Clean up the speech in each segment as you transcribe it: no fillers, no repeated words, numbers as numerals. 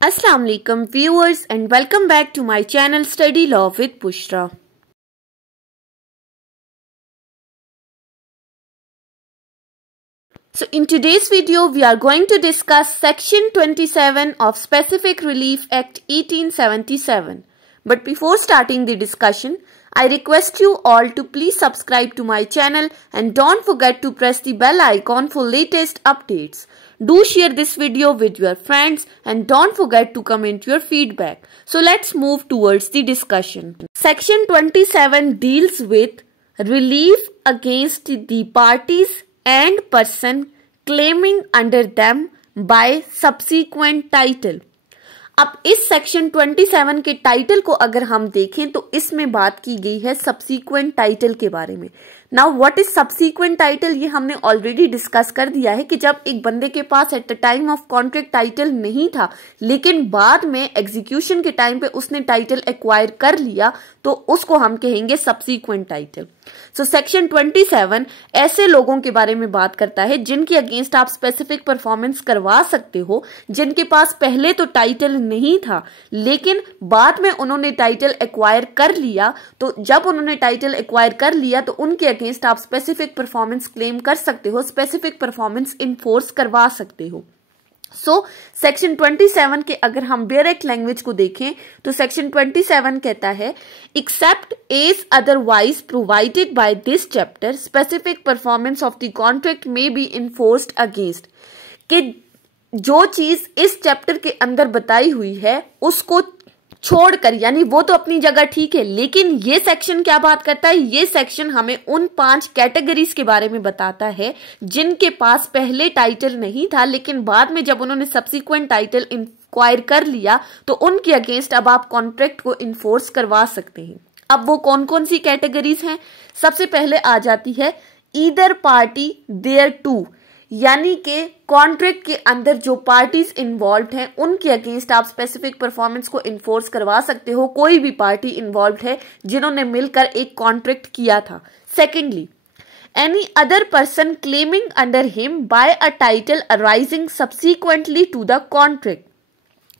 Assalamu alaikum viewers and welcome back to my channel Study Law with Bushra. So in today's video we are going to discuss section 27 of Specific Relief Act 1877. But before starting the discussion, I request you all to please subscribe to my channel and don't forget to press the bell icon for latest updates. Do share this video with your friends and don't forget to comment your feedback. So let's move towards the discussion. Section 27 deals with relief against the parties and person claiming under them by subsequent title. अब इस section 27 के title को अगर हम देखें तो इसमें बात की गई है सब्सीक्वेंट टाइटल के बारे में. Now what is subsequent title, ये हमने ऑलरेडी डिस्कस कर दिया है कि जब एक बंदे के पास at the time of contract title नहीं था लेकिन बाद में एग्जीक्यूशन के टाइम पे उसने टाइटल एक्वायर कर लिया तो उसको हम कहेंगे सब्सीक्वेंट टाइटल. सो सेक्शन 27 ऐसे लोगों के बारे में बात करता है जिनके अगेंस्ट आप स्पेसिफिक परफॉर्मेंस करवा सकते हो, जिनके पास पहले तो टाइटल नहीं था लेकिन बाद में उन्होंने टाइटल एक्वायर कर लिया. तो जब उन्होंने टाइटल एक्वायर कर लिया तो उनके अगेंस्ट आप स्पेसिफिक परफॉर्मेंस क्लेम कर सकते हो, स्पेसिफिक परफॉर्मेंस इन्फोर्स करवा सकते हो. सो सेक्शन 27 के अगर हम डायरेक्ट लैंग्वेज को देखें तो सेक्शन 27 कहता है except as otherwise provided by this chapter specific performance of the contract may be enforced against, कि जो चीज इस चैप्टर के अंदर बताई हुई है उसको छोड़कर, यानी वो तो अपनी जगह ठीक है लेकिन ये सेक्शन क्या बात करता है, ये सेक्शन हमें उन 5 कैटेगरीज के बारे में बताता है जिनके पास पहले टाइटल नहीं था लेकिन बाद में जब उन्होंने सब्सिक्वेंट टाइटल इंक्वायर कर लिया तो उनके अगेंस्ट अब आप कॉन्ट्रैक्ट को इन्फोर्स करवा सकते हैं. अब वो कौन कौन सी कैटेगरीज हैं, सबसे पहले आ जाती है ईदर पार्टी देयर टू, यानी कि कॉन्ट्रैक्ट के अंदर जो पार्टीज इन्वॉल्व हैं उनके अगेंस्ट आप स्पेसिफिक परफॉर्मेंस को इन्फोर्स करवा सकते हो. कोई भी पार्टी इन्वॉल्व है जिन्होंने मिलकर एक कॉन्ट्रैक्ट किया था. Secondly, any other person claiming under him by a title arising subsequently to the contract.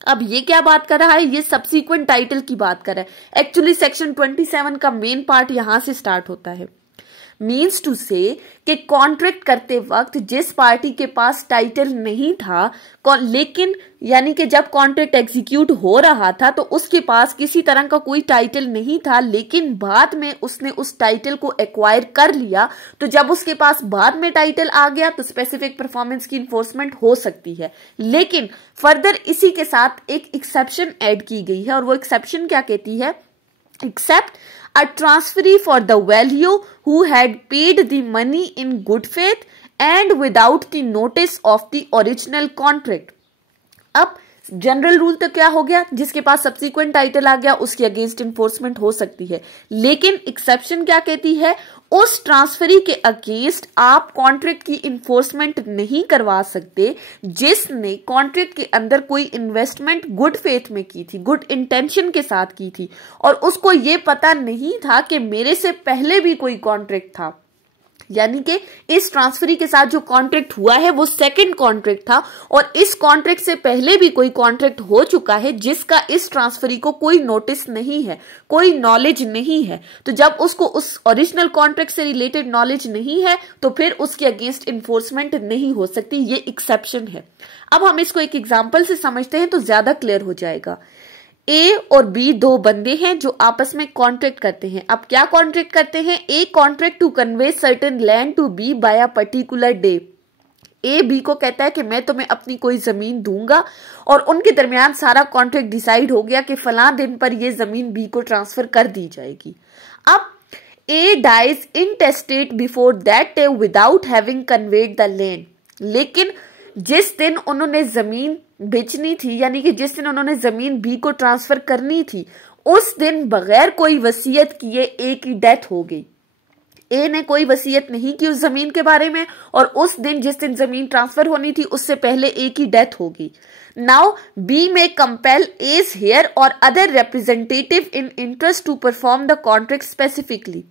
अब ये क्या बात कर रहा है, ये सब्सिक्वेंट टाइटल की बात कर रहा है. एक्चुअली सेक्शन 27 का मेन पार्ट यहां से स्टार्ट होता है. मीन्स टू से कि कॉन्ट्रैक्ट करते वक्त जिस पार्टी के पास टाइटल नहीं था लेकिन यानी कि जब कॉन्ट्रैक्ट एग्जीक्यूट हो रहा था तो उसके पास किसी तरह का कोई टाइटल नहीं था लेकिन बाद में उसने उस टाइटल को एक्वायर कर लिया, तो जब उसके पास बाद में टाइटल आ गया तो स्पेसिफिक परफॉर्मेंस की इन्फोर्समेंट हो सकती है. लेकिन फर्दर इसी के साथ एक एक्सेप्शन ऐड की गई है और वो एक्सेप्शन क्या कहती है, except a transferee for the value who had paid the money in good faith and without the notice of the original contract. अब जनरल रूल तो क्या हो गया, जिसके पास सब्सिक्वेंट टाइटल आ गया उसके अगेंस्ट इन्फोर्समेंट हो सकती है, लेकिन एक्सेप्शन क्या कहती है, उस ट्रांसफरी के अगेंस्ट आप कॉन्ट्रैक्ट की इन्फोर्समेंट नहीं करवा सकते जिसने कॉन्ट्रैक्ट के अंदर कोई इन्वेस्टमेंट गुड फेथ में की थी, गुड इंटेंशन के साथ की थी और उसको ये पता नहीं था कि मेरे से पहले भी कोई कॉन्ट्रैक्ट था. यानी कि इस ट्रांसफरी के साथ जो कॉन्ट्रैक्ट हुआ है वो सेकंड कॉन्ट्रैक्ट था और इस कॉन्ट्रैक्ट से पहले भी कोई कॉन्ट्रैक्ट हो चुका है जिसका इस ट्रांसफरी को कोई नोटिस नहीं है, कोई नॉलेज नहीं है. तो जब उसको उस ओरिजिनल कॉन्ट्रैक्ट से रिलेटेड नॉलेज नहीं है तो फिर उसके अगेंस्ट इन्फोर्समेंट नहीं हो सकती. ये एक्सेप्शन है. अब हम इसको एक एग्जाम्पल से समझते हैं तो ज्यादा क्लियर हो जाएगा. ए और बी दो बंदे हैं जो आपस में कॉन्ट्रैक्ट करते हैं. अब क्या कॉन्ट्रैक्ट करते हैं, a contract to convey certain land to B by a particular day. A B को कहता है कि मैं तुम्हें अपनी कोई जमीन दूंगा और उनके दरमियान सारा कॉन्ट्रैक्ट डिसाइड हो गया कि फलां दिन पर यह जमीन बी को ट्रांसफर कर दी जाएगी. अब A dies intestate before that day without having conveyed the land. लेकिन जिस दिन उन्होंने जमीन बेचनी थी यानी कि जिस दिन उन्होंने जमीन बी को ट्रांसफर करनी थी उस दिन बगैर कोई वसीयत किए ए की डेथ हो गई. ए ने कोई वसीयत नहीं की उस जमीन के बारे में और उस दिन जिस दिन जमीन ट्रांसफर होनी थी उससे पहले ए की डेथ हो गई. Now B may compel as heir or other representative in interest to perform the contract specifically.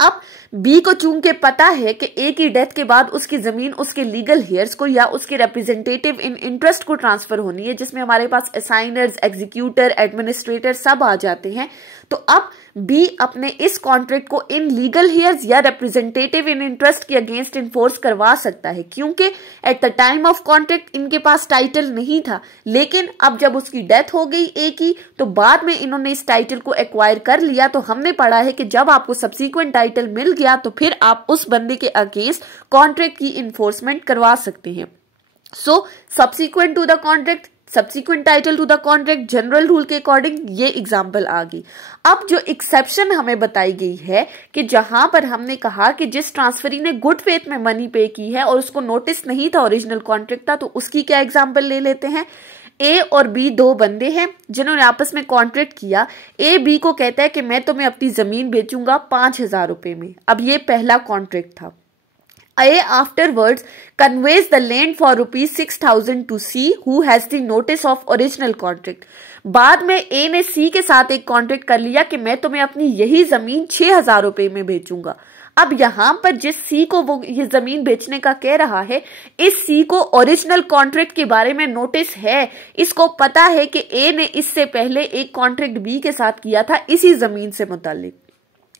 अब बी को चूंकि पता है कि ए की डेथ के बाद उसकी जमीन उसके लीगल हेयर्स को या उसके रिप्रेजेंटेटिव इन इंटरेस्ट को ट्रांसफर होनी है, जिसमें हमारे पास असाइनर्स, एग्जीक्यूटर, एडमिनिस्ट्रेटर सब आ जाते हैं। तो अब बी अपने इस कॉन्ट्रैक्ट को इन लीगल हेयर्स या रिप्रेजेंटेटिव इन इंटरेस्ट के अगेंस्ट इन्फोर्स करवा सकता है, क्योंकि eight the time of contract इनके पास टाइटल नहीं था। लेकिन अब जब उसकी डेथ हो गई ए की, तो बाद में इन्होंने इस टाइटल को एक्वायर कर लिया। तो हमने पढ़ा है कि जब आपको सब्सिक्वेंट टाइटल मिल गया तो फिर आप उस बंदे के अगेंस्ट कॉन्ट्रैक्ट की इन्फोर्समेंट करवा सकते हैं। So subsequent to the contract, subsequent title to the contract, general rule के अकॉर्डिंग ये एग्जाम्पल आ गई। अब जो एक्सेप्शन हमें बताई गई है कि जहां पर हमने कहा कि जिस ट्रांसफरी ने गुड फेथ में मनी पे की है और उसको नोटिस नहीं था ओरिजिनल कॉन्ट्रैक्ट था, तो उसकी क्या एग्जाम्पल ले लेते हैं। ए और बी दो बंदे हैं जिन्होंने आपस में कॉन्ट्रैक्ट किया। ए बी को कहता है कि मैं तुम्हें अपनी जमीन बेचूंगा 5,000 रुपए में। अब ये पहला कॉन्ट्रैक्ट था। A afterwards conveys the land for ₹6,000 to C, who has the notice of original contract. बाद में A ने C के साथ एक कॉन्ट्रैक्ट कर लिया कि मैं तुम्हें अपनी यही जमीन 6,000 रुपए में बेचूंगा। अब यहां पर जिस C को वो ये जमीन बेचने का कह रहा है, इस C को ओरिजिनल कॉन्ट्रैक्ट के बारे में नोटिस है। इसको पता है कि A ने इससे पहले एक कॉन्ट्रैक्ट B के साथ किया था इसी जमीन से मुताल्लिक।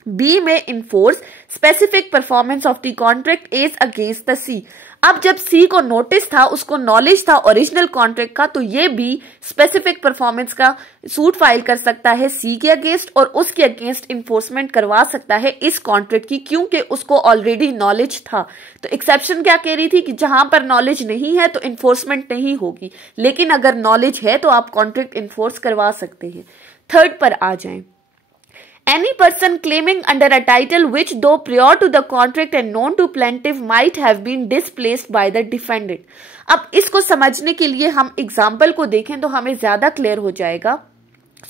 बी में enforce specific performance of the contract is against the C. अब जब सी को नोटिस था, उसको नॉलेज था ओरिजिनल कॉन्ट्रैक्ट का, तो ये बी स्पेसिफिक परफॉर्मेंस का सूट फाइल कर सकता है सी के अगेंस्ट और उसके अगेंस्ट इन्फोर्समेंट करवा सकता है इस कॉन्ट्रैक्ट की, क्योंकि उसको ऑलरेडी नॉलेज था। तो एक्सेप्शन क्या कह रही थी कि जहां पर नॉलेज नहीं है तो इन्फोर्समेंट नहीं होगी, लेकिन अगर नॉलेज है तो आप कॉन्ट्रैक्ट इन्फोर्स करवा सकते हैं। थर्ड पर आ जाएं। Any person claiming under a title which though prior to the contract and known to plaintiff might have been displaced by the defendant। अब इसको समझने के लिए हम एग्जाम्पल को देखें तो हमें ज्यादा क्लियर हो जाएगा।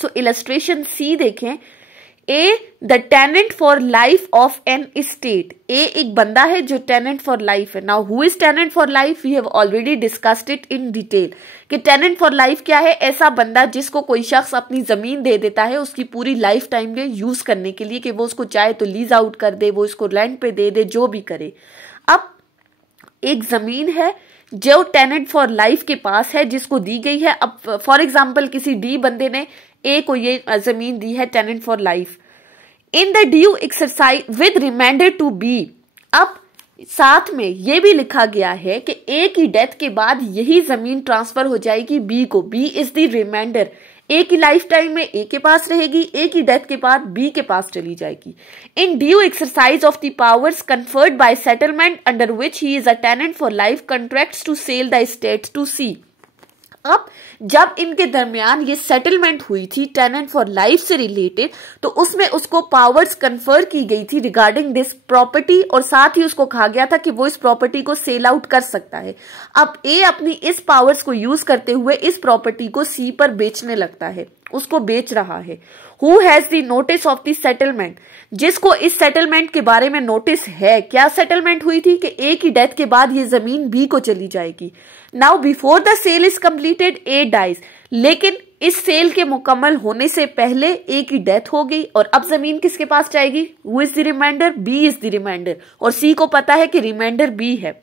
सो इलस्ट्रेशन सी देखें। A the tenant for life of an estate. A एक बंदा है जो टेनेंट फॉर लाइफ है। Now who is tenant for life, we have already discussed it in detail कि टेनेंट फॉर लाइफ क्या है। ऐसा बंदा जिसको कोई शख्स अपनी जमीन दे देता है उसकी पूरी लाइफ टाइम में यूज करने के लिए, कि वो उसको चाहे तो लीज आउट कर दे, वो इसको रेंट पे दे दे, जो भी करे। अब एक जमीन है जो टेनेंट फॉर लाइफ के पास है, जिसको दी गई है। अब फॉर एग्जाम्पल किसी डी बंदे ने ए को ये जमीन दी है tenant for life in the due exercise with remainder to B. अब साथ में ये भी लिखा गया है कि ए की डेथ के बाद यही जमीन ट्रांसफर हो जाएगी बी को। B is the remainder. A की लाइफ टाइम में ए के पास रहेगी, ए की डेथ के बाद बी के पास चली जाएगी। In due exercise of the powers conferred by settlement under which he is a tenant for life contracts to sell the estates to C. अब जब इनके दरमियान ये सेटलमेंट हुई थी टेनेंट फॉर लाइफ से रिलेटेड, तो उसमें उसको पावर्स कन्फर की गई थी रिगार्डिंग दिस प्रॉपर्टी, और साथ ही उसको कहा गया था कि वो इस प्रॉपर्टी को सेल आउट कर सकता है। अब ए अपनी इस पावर्स को यूज करते हुए इस प्रॉपर्टी को सी पर बेचने लगता है, उसको बेच रहा है। Who has the notice of the settlement, जिसको इस सेटलमेंट के बारे में नोटिस है। क्या सेटलमेंट हुई थी कि ए की डेथ के बाद ये जमीन बी को चली जाएगी। Now before the sale is completed A dies, लेकिन इस सेल के मुकम्मल होने से पहले ए की डेथ हो गई और अब जमीन किसके पास जाएगी। Who is the remainder, B is the remainder, और सी को पता है कि रिमाइंडर बी है।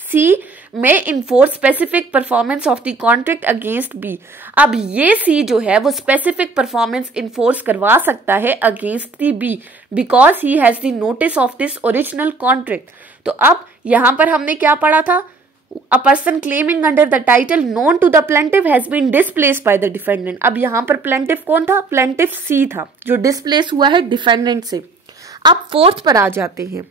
C may enforce specific performance of the contract against B. अब ये सी जो है वो स्पेसिफिक परफॉर्मेंस इन्फोर्स करवा सकता है against the B because he has the notice of this original contract. तो अब यहां पर हमने क्या पढ़ा था, A person claiming under the title known to the plaintiff has been displaced by the defendant। अब यहां पर plaintiff कौन था, plaintiff C था जो displace हुआ है defendant से। अब फोर्थ पर आ जाते हैं।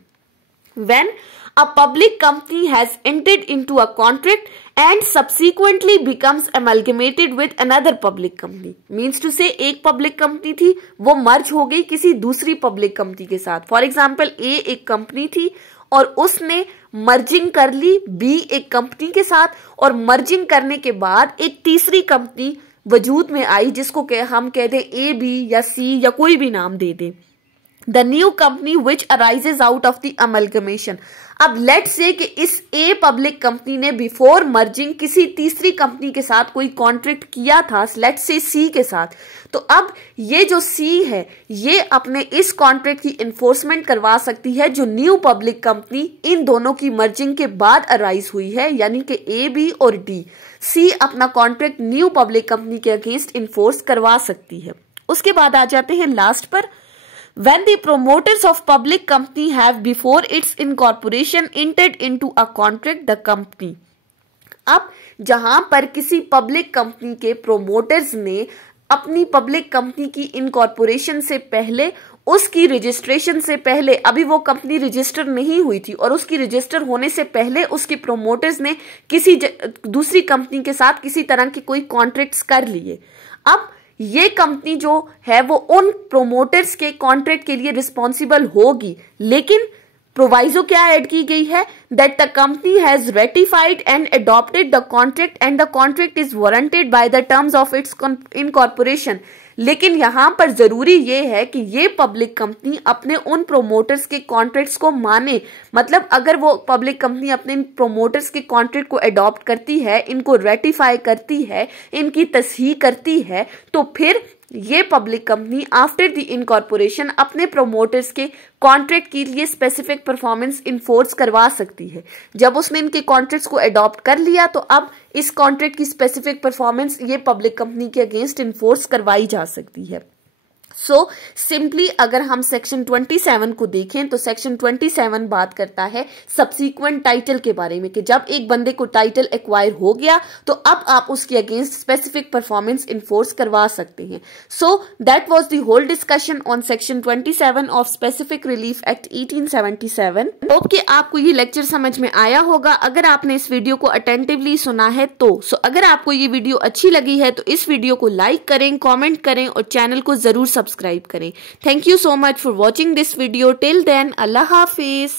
When a public company has entered into a contract and subsequently becomes amalgamated with another public company, means to say एक public company थी वो merge हो गई किसी दूसरी public company के साथ। For example A एक company थी और उसने मर्जिंग कर ली बी एक कंपनी के साथ, और मर्जिंग करने के बाद एक तीसरी कंपनी वजूद में आई जिसको हम कह दें ए बी या सी या कोई भी नाम दे दें। The new company which arises out of the amalgamation. अब लेट्स से कि इस ए पब्लिक कंपनी ने बिफोर मर्जिंग किसी तीसरी कंपनी के साथ कोई कॉन्ट्रैक्ट किया था, लेट्स से सी के साथ। तो अब ये जो सी है ये अपने इस कॉन्ट्रैक्ट की इन्फोर्समेंट करवा सकती है जो न्यू पब्लिक कंपनी इन दोनों की मर्जिंग के बाद अराइज हुई है, यानी कि ए बी और डी। सी अपना कॉन्ट्रैक्ट न्यू पब्लिक कंपनी के अगेंस्ट इन्फोर्स करवा सकती है। उसके बाद आ जाते हैं लास्ट पर, when the promoters of public company have before its incorporation entered into a contract the company। अब जहां पर किसी पब्लिक कंपनी के प्रोमोटर्स ने अपनी पब्लिक कंपनी की इनकॉर्पोरेशन से पहले, उसकी रजिस्ट्रेशन से पहले, अभी वो कंपनी रजिस्टर नहीं हुई थी और उसकी रजिस्टर होने से पहले उसके प्रोमोटर्स ने किसी दूसरी कंपनी के साथ किसी तरह के कोई कॉन्ट्रैक्ट्स कर लिए। अब ये कंपनी जो है वो उन प्रोमोटर्स के कॉन्ट्रैक्ट के लिए रिस्पॉन्सिबल होगी, लेकिन प्रोवाइजो क्या ऐड की गई है, that the company has ratified and adopted the contract and the contract is warranted by the terms of its incorporation. लेकिन यहां पर जरूरी ये है कि ये पब्लिक कंपनी अपने उन प्रोमोटर्स के कॉन्ट्रैक्ट्स को माने। मतलब अगर वो पब्लिक कंपनी अपने प्रोमोटर्स के कॉन्ट्रैक्ट को अडॉप्ट करती है, इनको रेटिफाई करती है, इनकी तस्हीह करती है, तो फिर ये public company after the incorporation अपने प्रोमोटर्स के कॉन्ट्रैक्ट के लिए स्पेसिफिक परफॉर्मेंस इन्फोर्स करवा सकती है। जब उसने इनके कॉन्ट्रैक्ट्स को अडॉप्ट कर लिया तो अब इस कॉन्ट्रैक्ट की स्पेसिफिक परफॉर्मेंस ये पब्लिक कंपनी के अगेंस्ट इन्फोर्स करवाई जा सकती है। सो सिंपली अगर हम सेक्शन 27 को देखें तो सेक्शन 27 बात करता है सब्सीक्वेंट टाइटल के बारे में, कि जब एक बंदे को टाइटल एक्वायर हो गया तो अब आप उसके अगेंस्ट स्पेसिफिक परफॉर्मेंस इन्फोर्स करवा सकते हैं। So that was the whole discussion on section 27 of Specific Relief Act 1877। Hope कि आपको ये लेक्चर समझ में आया होगा। अगर आपने इस वीडियो को अटेंटिवली सुना है तो अगर आपको ये वीडियो अच्छी लगी है तो इस वीडियो को लाइक करें, कॉमेंट करें और चैनल को जरूर सब्सक्राइब करें। Thank you so much for watching this video. Till then, अल्लाह हाफिज।